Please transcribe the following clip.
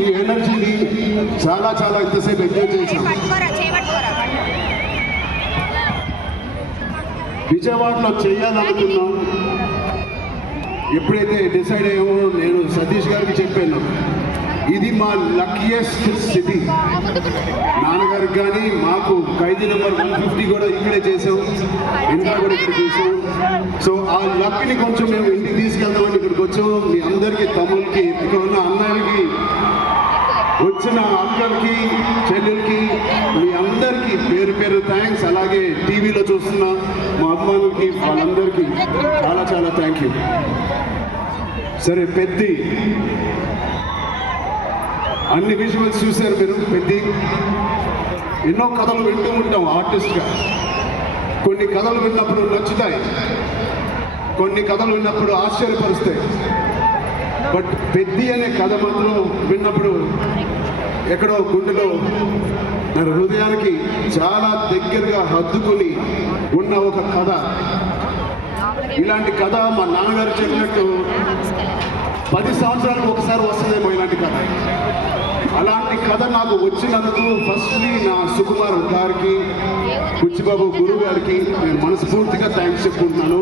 ఈ ఎనర్జీని చాలా చాలా ఇంతసేపు ఎంజాయ్ చేశాం. విజయవాడలో చేయాలనుకున్నాం. ఎప్పుడైతే డిసైడ్ అయ్యామో నేను సతీష్ గారికి చెప్పాను, ఇది మా లక్కీయెస్ట్ సిటీ. నాన్నగారికి కానీ మాకు ఖైదీ నెంబర్ 150 కూడా ఇక్కడే చేసాం, ఇంకా కూడా ఇక్కడ చేసాం. సో ఆ లక్ని కొంచెం మేము ఇంటికి తీసుకెళ్దామని ఇక్కడికి వచ్చాము. మీ అందరికీ, తమ్ముళ్ళకి, ఇక్కడ ఉన్న అన్నయ్యకి, వచ్చిన అక్కలకి, చెల్లెలకి, మీ అందరికీ పేరు పేరు థ్యాంక్స్. అలాగే టీవీలో చూస్తున్న మా అభిమానులకి, వాళ్ళందరికీ చాలా చాలా థ్యాంక్ యూ. సరే, పెద్ది అన్ని విజువల్స్ చూశారు మీరు. పెద్ది ఎన్నో కథలు వింటూ ఉంటాం ఆర్టిస్ట్గా. కొన్ని కథలు విన్నప్పుడు నచ్చుతాయి, కొన్ని కథలు విన్నప్పుడు ఆశ్చర్యపరుస్తాయి. బట్ పెద్ది అనే కథ మాత్రం విన్నప్పుడు ఎక్కడో గుండెలో నా హృదయానికి చాలా దగ్గరగా హద్దుకుని ఉన్న ఒక కథ. ఇలాంటి కథ మా నాన్నగారు చెప్పినట్టు 10 సంవత్సరాలకు ఒకసారి వస్తుందేమో ఇలాంటి కథ. అలాంటి కథ నాకు వచ్చినందుకు ఫస్ట్లీ నా సుకుమార్ గారికి, బుచ్చిబాబు గురువు గారికి నేను మనస్ఫూర్తిగా థ్యాంక్స్ చెప్పుకుంటున్నాను.